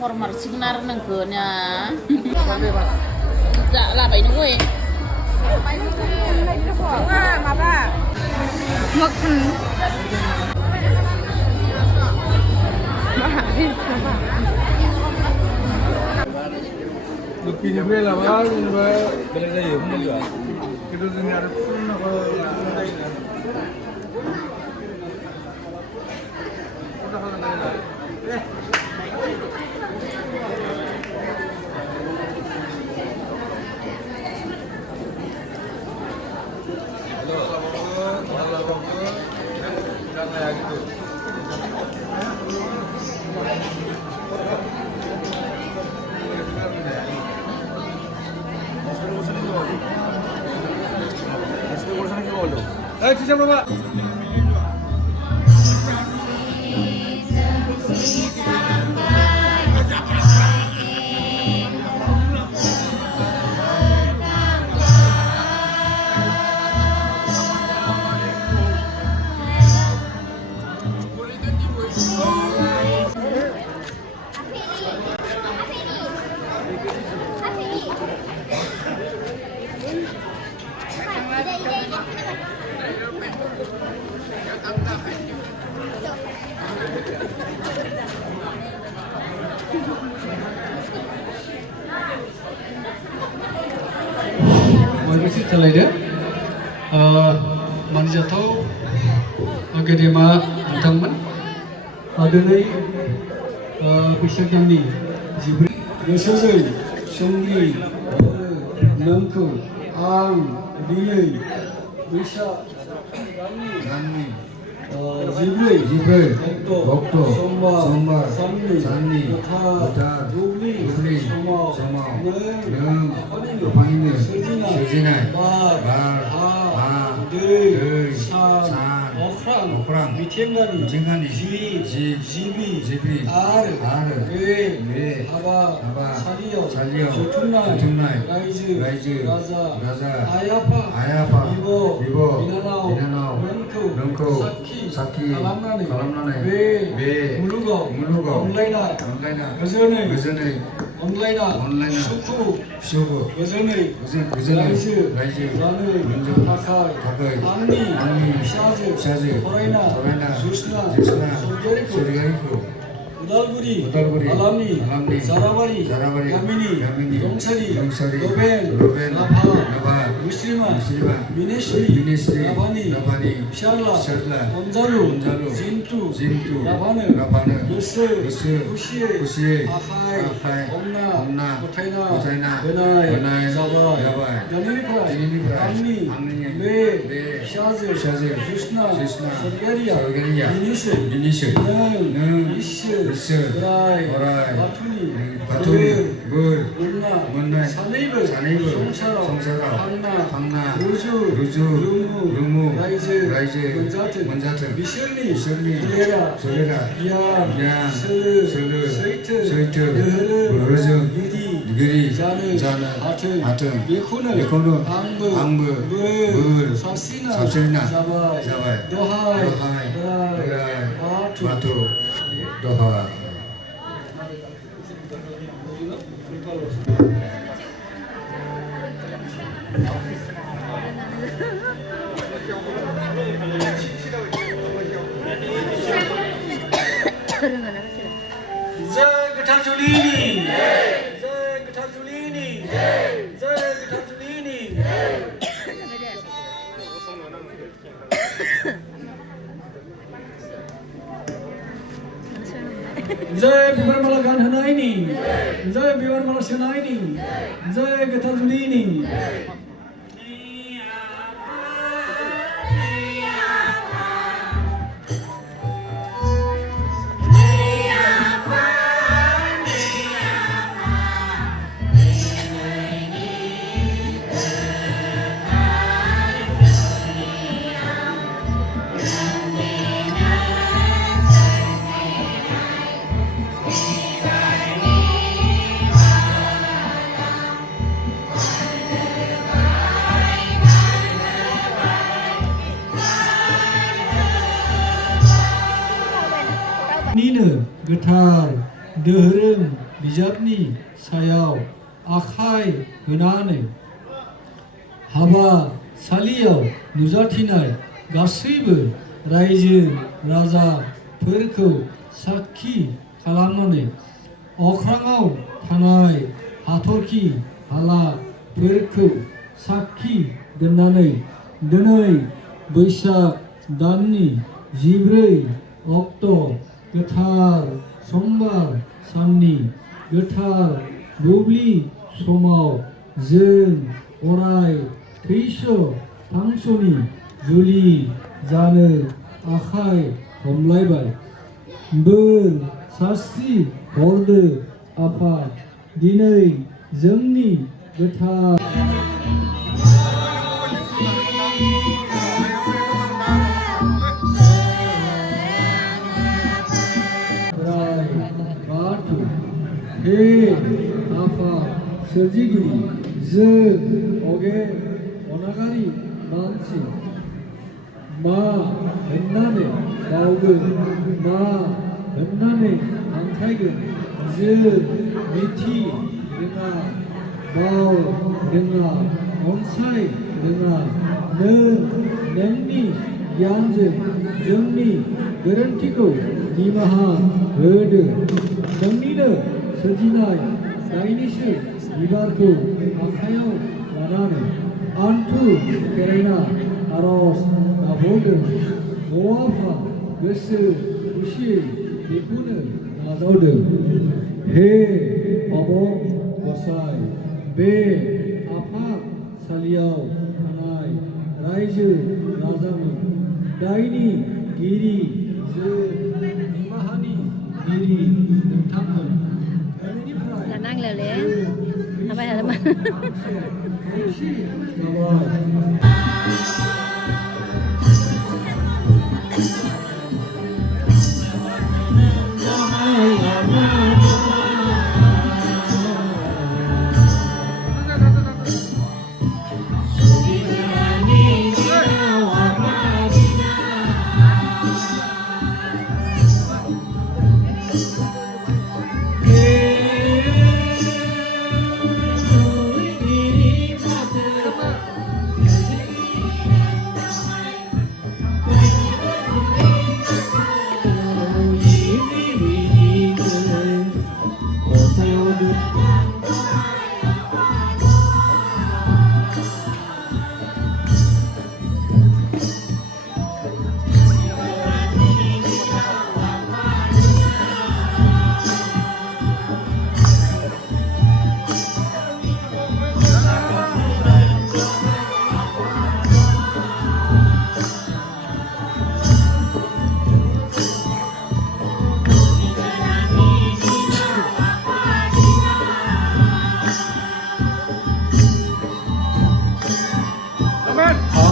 Hormat signar nang kenya. Dạ là bảy nước ơi. Mà ba. Ngọc thần. Pindah lah, baru belajar ya, mana juga. Kita dengar pun apa Ayo cincang bapak. Masih terlalu manjatau गेदेमा बिथांमोन दिनै बैसागनि 14 बोसोरै समनि नोंखौ आं दिनै बैसाग दाननि 14 अक्ट' समबार साननि गोथार दुब्लि समाव नों आफानिनो सोरजिनाय बार हा दै सान अख्रां मिथिंगानि जिबि आरो बे सालियाव जुथुमनाय रायजो राजा आइ आफा बिब' बिनानाव नोंखौ साखि खालामनानै बे मुलुगाव अनलायना गोजोनै अनलायना सुखु गोजोनै रायजो जानो थाखाय आंनि फिसाजो फरायना जुसना सरगियारिखौ उदालगुरि हालामनि जाराबारि गामिनि रंसारि रबेन लाभा मुस्रिमा बिनेश्री लाभानि फिसाला अनजालु जिन्टु लाभानो गोसो खुसियै आखाय हमना गथायना होनाय जाबाय दिनैनिफ्राय आंनि बे फिसाजो जुसना सरगियारिया बिनिसै नों इसोर अराय बाथौनि बोर मोननाय सानैबो संसाराव थांना रुजु रुमु रायजो मोनजाथों बिसोरनि सोलेरा गियान सोलो सैथो गोहोजों गिरि जानो हाथों बेखौनो आंबो बोर साबस्रिना जाबाय दहाय बाथौ दहा जय गोथार जुलिनि जय बिबार माला गानहोनायनि जय बिबार माला सोनायनि जय गोथार जुलिनि गोथार धोरोम बिजाबनि सायाव आखाय होनानै हाबासालियाव नुजाथिनाय गासैबो रायजो राजाफोरखौ साखि खालामनानै अख्राङाव थानाय हाथरखि हालाफोरखौ साखि दोननानै दिनै बैसाग दाननि 14 अक्ट' गोथार समबार साननि गोथार बुब्लि समाव जों अराय थैस' थांस'नि जुलि जानो आखाय हमलायबाय। बोर सारस्रि हरदो आफा दिनै जोंनि गोथार बाथौ हे आफा सोरजिगिरि जों अगे अनागारि मानसि मा होननानै बावगोन मा होननानै हांख्रायगोन जों मिथि रोङा बाव रोङा अनसाय रोङा नोंनि गियानजों जोंनि गोरोन्थिखौ निमाहा होदो नोंनिनो सोरजिनाय दाइनिसो बिबारखौ आखायाव लानानै आन्थु खेरायना आरज गाबहरदों आफा गोसो खुसियै बेखौनो नाजावदों हे अबं गसाइ बे आफादसालियाव थानाय रायजो राजानि दायनिगिरि जों निमाहानि गिरि नोंथांमोन là năng là lẽ làm bài là mà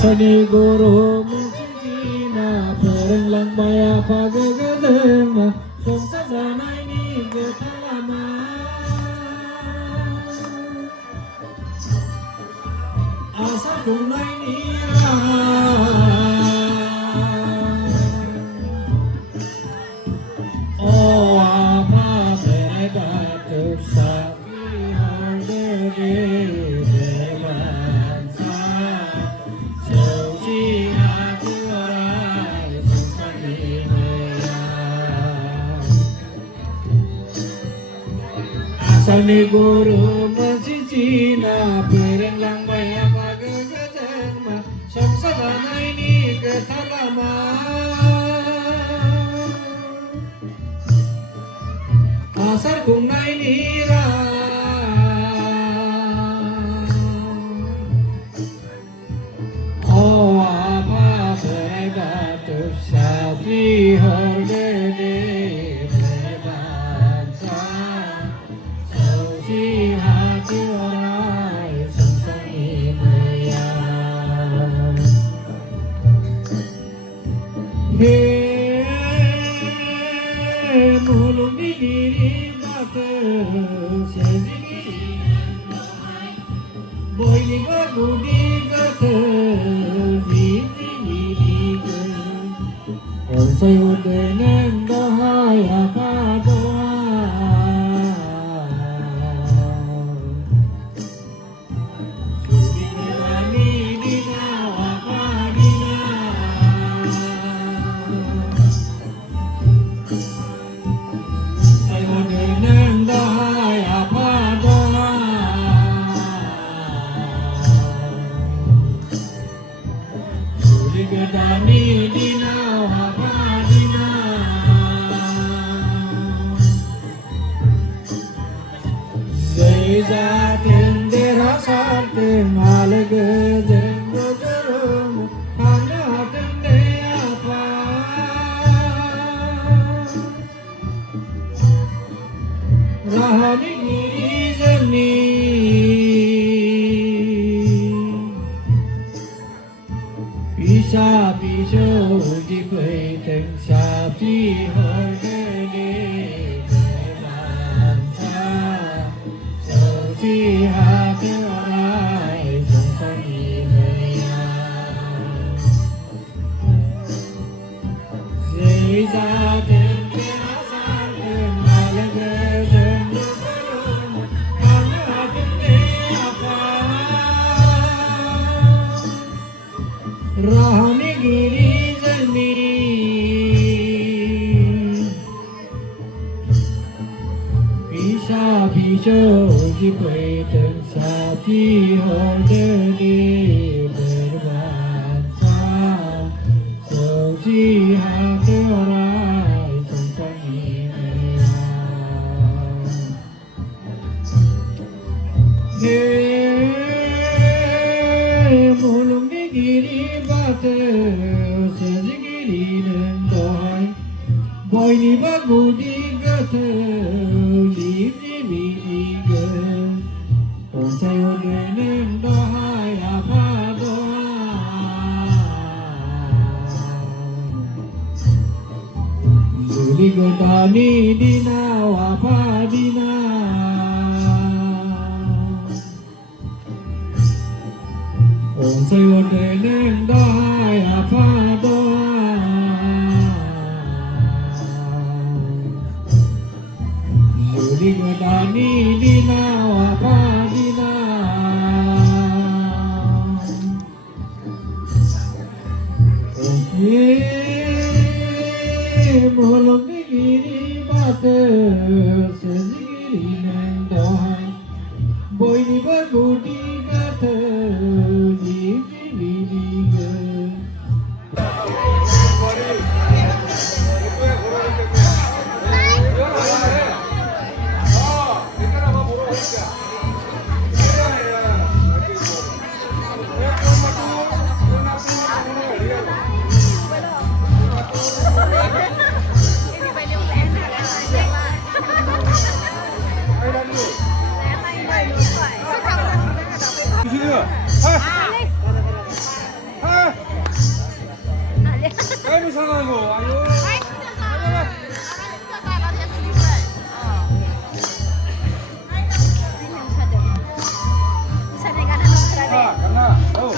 Asani guru musijina perenglang baya pagagedeng songsa zanai ni getalama asa kunai ni oh ama berega tersafi hardere Asani guru masijina perenglang baya pagagedeng songsa zanai ni getalama asar kunai nira oh apa berega tersafi hordene berbangsa sausi hati orang sengsang imaya mulung diri mata sejigi boy ni budi kata zini on sayo dengan bahaya Dani Dina Wapadina Seiza Tendera Sarte Malaga Zendo Jerum Hana Tende Apa Rahani Giri Bisa bisa dipeteng sapi hordene bangsa Sosi hati orai sonsani maya Seiza tempe asante malaga zendo belum Hana tende apa Rahani Giri Jani Bisa bisa dipeteng sapi hordene berbangsa Soji hati orai sonsani meyang Mulung di giri bate sejigiri nendohai boy ni bagu di gate liv jibi di ge onsai ode nendohai apa doa Zuli godani dina apa dina Onsai ode nendohai apa doa Zuli godani dina apa dina Mulung di giri bate sejigiri nendohai boy ni bagu di gate liv jibi di ge Kamu sangat go, ayo. Karena, oh.